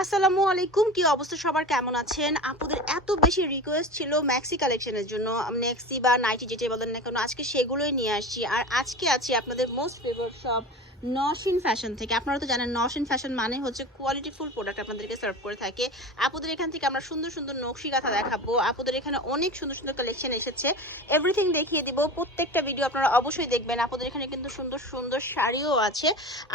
আসসালামু আলাইকুম। কি অবস্থা? সবার কেমন আছেন? আপুদের এত বেশি রিকোয়েস্ট ছিল ম্যাক্সি কালেকশনের জন্য। নেক্সি বা নাইটি যেটাই বলেন না কেন, আজকে সেগুলোই নিয়ে আসছি। আর আজকে আছি আপনাদের most favourite shop Nowshin fashion থেকে। আপনারা তো জানেন নশিন ফ্যাশন মানে হচ্ছে কোয়ালিটি ফুল প্রোডাক্ট আপনাদেরকে সার্ভ করে থাকে। আপুদের এখান থেকে আমরা সুন্দর সুন্দর নকশি কাঁথা দেখাবো। আপুদের এখানে অনেক সুন্দর সুন্দর কালেকশন এসেছে। এভরিথিং দেখিয়ে দিব। প্রত্যেকটা ভিডিও আপনারা অবশ্যই দেখবেন। আপুদের এখানে কিন্তু সুন্দর সুন্দর শাড়িও আছে।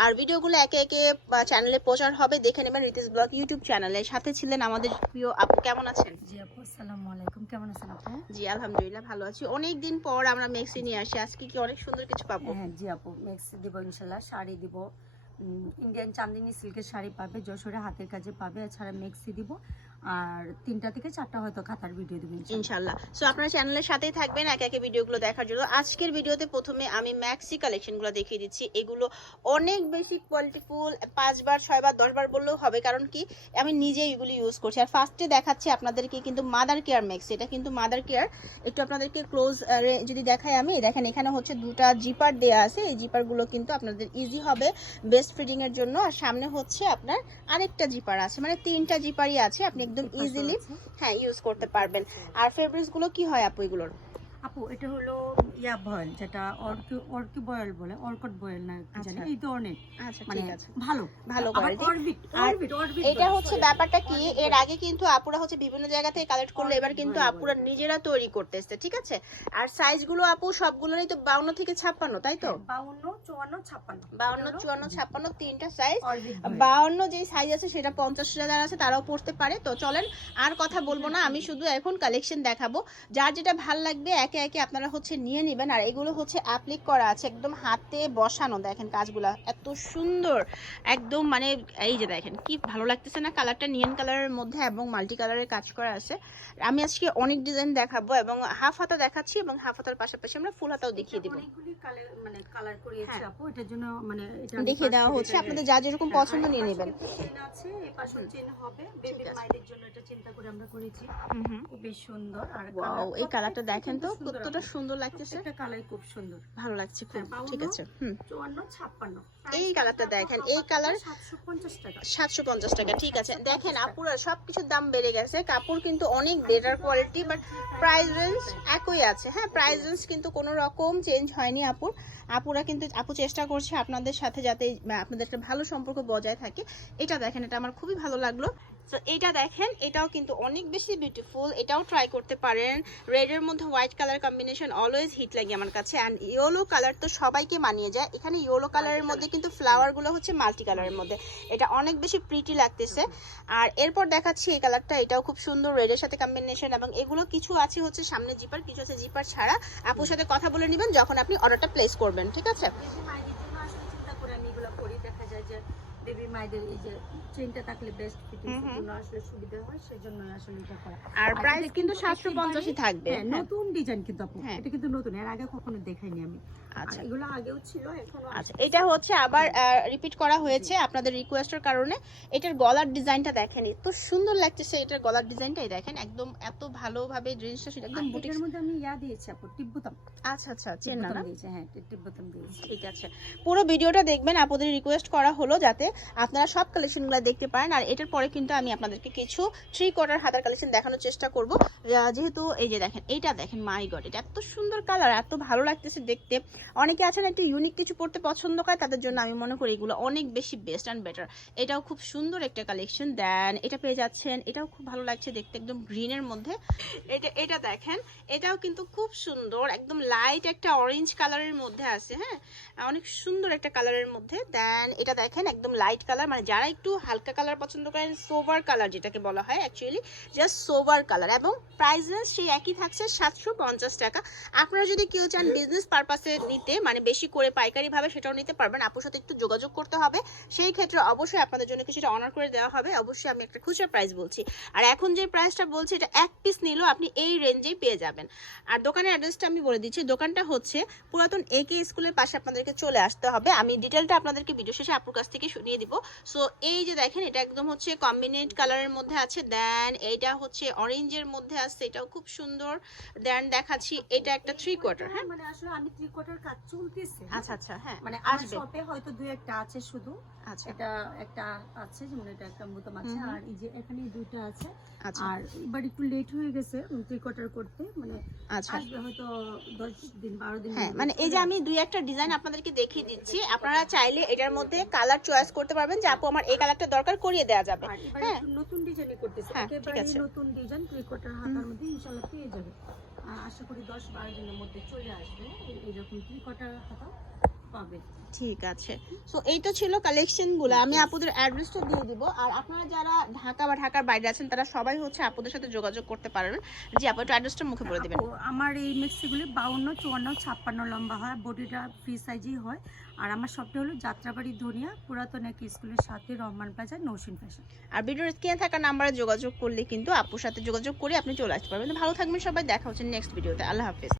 আর ভিডিওগুলো একে একে চ্যানেলে প্রচার হবে। দেখে নেবেন রিতিস ব্লগ ইউটিউব চ্যানেলে সাথে ছিলেন আমাদের প্রিয় আপু। কেমন আছেন? জি আপু আসসালামু আলাইকুম। কেমন আছেন আপু? জি আলহামদুলিল্লাহ ভালো আছি। অনেক দিন পর আমরা মেক্সি নিয়ে আসি। আজকে কি অনেক সুন্দর কিছু পাবো? হ্যাঁ জি আপু মেক্স দিব ইনশাল্লাহ। শাড়ি দিব। ইন্ডিয়ান চান্দিনী সিল্কের শাড়ি পাবে যশোরে হাতের কাজে পাবে এছাড়া মেক্সি দিব। আর তিনটা থেকে চারটা হয়তো খাতার ভিডিও দিব ইনশাল্লাহ সো আপনারা চ্যানেলের সাথেই থাকবেন, এক একে ভিডিওগুলো দেখার জন্য। আজকের ভিডিওতে প্রথমে আমি ম্যাক্সি কালেকশনগুলো দেখিয়ে দিচ্ছি। এগুলো অনেক বেশি কোয়ালিটিফুল পাঁচবার, ছয়বার, দশবার বললেও হবে। কারণ কি? আমি নিজে এগুলো ইউজ করছি। আর ফার্স্টে দেখাচ্ছি আপনাদেরকে কিন্তু মাদার কেয়ার ম্যাক্স এটা কিন্তু মাদার কেয়ার একটু আপনাদেরকে ক্লোজ যদি দেখাই আমি, দেখেন এখানে হচ্ছে দুটা জিপার দেয়া আছে। এই জিপারগুলো কিন্তু আপনাদের ইজি হবে বেস্ট ফিটিং এর জন্য। আর সামনে হচ্ছে আপনার আরেকটা জিপার আছে। মানে তিনটা জিপারই আছে। আপনি একদম ইজিলি হ্যাঁ ইউজ করতে পারবেন। আর ফেব্রিক্সগুলো কি হয় আপু এগুলোর? আপু এটা হলো ইয়া বয়েল যেটা অর্কি অর্কি বয়েল বলে অর্কট বয়েল না কি জানি আচ্ছা। এই ধরনের। আচ্ছা মানে ঠিক আছে। ভালো। ভালো। অরবিট অরবিট অরবিট এটা হচ্ছে ব্যাপারটা কি এর আগে কিন্তু আপুরা হচ্ছে বিভিন্ন জায়গা থেকে কালেক্ট করলে এবার কিন্তু আপুরা নিজেরা তৈরি করতেছে ঠিক আছে? আর সাইজগুলো আপু সবগুলোরই তো বাউন্ন থেকে ছাপ্পান্ন তাই তো? হ্যাঁ, বাউন্ন চুয়ান্ন ছাপ্পান্ন। বাউন্ন এটা হলো চুয়ান্ন ছাপ্পান্ন তিনটা সাইজ অরবিট বয়েল। বাউন্ন যে সাইজ আছে সেটা পঞ্চাশ হাজার আছে তারাও পড়তে পারে। তো চলেন আর কথা বলব না আমি শুধু এখন কালেকশন দেখাবো। যার যেটা ভালো লাগবে একে একে একে আপনারা হচ্ছে নিয়ে নেবেন আর এগুলো হচ্ছে অ্যাপ্লিক করা আছে একদম হাতে বসানো। দেখেন কাজগুলো এত সুন্দর। একদম মানে এই যে দেখেন কি ভালো লাগতেছে না কালারটা নিয়ন কালারের মধ্যে এবং মাল্টি কালারের কাজ করা আছে। আমি আজকে অনেক ডিজাইন দেখাবো এবং হাফ হাতা দেখাচ্ছি এবং হাফ হাতার পাশাপাশি আমরা ফুল হাতাও দেখিয়ে দিব। মানে কালার করিয়েছি হ্যাঁ। আপু এটার জন্য মানে এটা দেখিয়ে দেওয়া হচ্ছে। আপনাদের যা যেরকম হ্যাঁ, পছন্দ নিয়ে নেবেন। আছে এই পাশেও চেন হবে। বেবি আছে। জন্য এটা চিন্তা করে আমরা করেছি। হুম হুম। খুব সুন্দর। আর এই কালারটা দেখেন তো। কতটা সুন্দর লাগতেছে। প্রত্যেকটা কালার খুব সুন্দর। ভালো লাগছে খুব হ্যাঁ, ঠিক আছে হুম। এই কালারটা দেখেন, এই কালার সাতশো পঞ্চাশ টাকা। সাতশো পঞ্চাশ টাকা ঠিক আছে। দেখেন আপুরা সবকিছুর দাম বেড়ে গেছে। কাপড় কিন্তু অনেক better quality but price range একই আছে। হ্যাঁ প্রাইস রেঞ্জ কিন্তু কোনো রকম চেঞ্জ হয়নি আপুর। আপুরা কিন্তু আপু চেষ্টা করছে আপনাদের সাথে যাতে আপনাদের একটা ভালো সম্পর্ক বজায় থাকে। এটা দেখেন এটা আমার খুবই ভালো লাগল। তো এটা দেখেন এটাও কিন্তু অনেক বেশি বিউটিফুল এটাও ট্রাই করতে পারেন। রেডের মধ্যে white colour combination always hit লাগে আমার কাছে। অ্যান্ড ইয়েলো কালার তো সবাইকে মানিয়ে যায়। এখানে ইয়েলো কালারের মধ্যে কিন্তু ফ্লাওয়ারগুলো হচ্ছে মাল্টি কালারের মধ্যে। এটা অনেক বেশি প্রিটি লাগতেছে। আর এরপর দেখাচ্ছি এই কালারটা এটাও খুব সুন্দর রেডের সাথে কম্বিনেশন এবং এগুলো কিছু আছে হচ্ছে সামনে জিপার কিছু আছে জিপার ছাড়া। আপুর সাথে কথা বলে নেবেন যখন আপনি অর্ডারটা প্লেস করবেন ঠিক আছে বেবি মায়েদের জন্য আসলে চিন্তা করে আমি এগুলো করি দেখা যায় যে বেবি মায়েদের এই যে চেনটা থাকলে বেস্ট ফিটিং। জন্য আসলে সুবিধা হয় সেজন্য আসলে এটা করা। আর প্রাইস কিন্তু কিন্তু সাতশো পঞ্চাশই একেবারে- থাকবে। হ্যাঁ, হ্যাঁ। নতুন ডিজাইন কিন্তু আপু। হ্যাঁ। এটা কিন্তু নতুন এর আগে কখনো দেখাইনি আমি। আচ্ছা। এগুলো আগেও ছিল এখনও আচ্ছা এটা হচ্ছে আবার রিপিট করা হয়েছে আপনাদের রিকোয়েস্টের কারণে। এটার গলার ডিজাইনটা দেখেন এত সুন্দর লাগতেছে এটার গলার ডিজাইনটাই দেখেন। একদম এত ভালোভাবে জিনিসটা সেটা একদম বুটিক এটার মধ্যে আমি ইয়া দিয়েছি আপু টিব্বুতাম আচ্ছা আচ্ছা চেন না হ্যাঁ টিব্বুতাম দিয়েছি। ঠিক আছে। পুরো ভিডিওটা দেখবেন আপনাদের রিকোয়েস্ট করা হলো যাতে আপনারা সব কালেকশনগুলো দেখতে পারেন। আর এটার পরে কিন্তু আমি আপনাদেরকে কিছু থ্রি কোয়ার্টার হাতার কালেকশন দেখানোর চেষ্টা করব। যেহেতু এই যে দেখেন, এইটা দেখেন মাই গড এটা এত সুন্দর কালার এত ভালো লাগতেছে দেখতে। অনেকে আছেন একটা ইউনিক কিছু পড়তে পছন্দ করে, তাদের জন্য আমি মনে করি এগুলো অনেক বেশি বেস্ট অ্যান্ড বেটার এটাও খুব সুন্দর একটা কালেকশন দেন এটা পেয়ে যাচ্ছেন, এটাও খুব ভালো লাগছে দেখতে, একদম গ্রিনের মধ্যে। এটা এটা দেখেন, এটাও কিন্তু খুব সুন্দর, একদম লাইট একটা অরেঞ্জ কালারের মধ্যে আছে হ্যাঁ? অনেক সুন্দর একটা কালারের মধ্যে। দেন এটা দেখেন, একদম লাইট কালার মানে যারা একটু হালকা কালার পছন্দ করেন সোভার কালার যেটাকে বলা হয় অ্যাকচুয়ালি জাস্ট সোভার কালার এবং প্রাইস সেই একই থাকছে সাতশো পঞ্চাশ টাকা। আপনারা যদি কেউ চান বিজনেস পারপাসে নিতে মানে বেশি করে পাইকারিভাবে সেটাও নিতে পারবেন, আপুর সাথে একটু যোগাযোগ করতে হবে। সেই ক্ষেত্রে অবশ্যই আপনাদের জন্য কিছুটা অনার করে দেওয়া হবে। অবশ্যই আমি একটা খুচরা প্রাইস বলছি। আর এখন যে প্রাইসটা বলছি, এটা এক পিস নিলেও আপনি এই রেঞ্জেই পেয়ে যাবেন। আর দোকানের অ্যাড্রেসটা আমি বলে দিচ্ছি। দোকানটা হচ্ছে পুরাতন একে স্কুলের পাশে আপনাদেরকে চলে আসতে হবে। আমি ডিটেলটা আপনাদেরকে ভিডিও শেষে আপুর কাছ থেকে শুনিয়ে দিব। সো এই যে দেখেন এটা একদম হচ্ছে কম্বিনেট কালারের মধ্যে আছে। দেন এইটা হচ্ছে অরেঞ্জের মধ্যে আছে। এটাও খুব সুন্দর। দেন দেখাচ্ছি এটা একটা থ্রি কোয়ার্টার হ্যাঁ? মানে আসলে আমি থ্রি কোয়ার্টার কাজ চলতেছে। আচ্ছা আচ্ছা হ্যাঁ মানে আমার আসবে। শপে হয়তো দুই একটা আছে শুধু। আচ্ছা। এটা একটা আছে যেমন এটা একটা বোতাম আছে। আর এই যে এখানে দুইটা আছে। আচ্ছা। আর এবার একটু লেট হয়ে গেছে থ্রি কোয়ার্টার করতে। মানে আচ্ছা। আসবে হয়তো দশ দিন বারো দিন হ্যাঁ মানে এই যে আমি দুই একটা ডিজাইন আপনাদেরকে দেখিয়ে দিচ্ছি। আপনারা চাইলে এটার মধ্যে কালার চয়েস করতে পারবেন যে আপু আমার এই কালারটা দরকার করিয়ে দেওয়া যাবে। হ্যাঁ। নতুন ডিজাইন করতেছে। হ্যাঁ, ঠিক একেবারে আছে। নতুন ডিজাইন থ্রি কোয়ার্টার হাতার মধ্যে ইনশাআল্লাহ পেয়ে যাবে। আশা করি দশ বারো দিনের মধ্যে চলে আসবে। এইরকম থ্রি কোয়ার্টার হাতা। পাবে। ঠিক আছে। সো এই তো ছিল কালেকশনগুলো। আমি আপুদের অ্যাড্রেসটা দিয়ে দিব। আর আপনারা যারা ঢাকা বা ঢাকার বাইরে আছেন তারা সবাই হচ্ছে আপুদের সাথে যোগাযোগ করতে পারবেন জি আপু একটু অ্যাড্রেসটা মুখে বলে দিবেন। আমার এই মিক্সিগুলি বাউন্ন চুয়ান্ন ছাপ্পান্ন লম্বা হয়। বডিটা ফ্রি সাইজই হয়। আর আমার শপটা হলো যাত্রাবাড়ি ধনিয়া পুরাতন এক স্কুলের সাথে রহমান প্লাজা নৌসিন ফ্যাশন আর ভিডিওর স্ক্রিনে থাকা নাম্বারে যোগাযোগ করলে কিন্তু আপুর সাথে যোগাযোগ করে আপনি চলে আসতে পারবেন। ভালো থাকবেন সবাই। দেখা হচ্ছে নেক্সট ভিডিওতে আল্লাহ হাফেজ।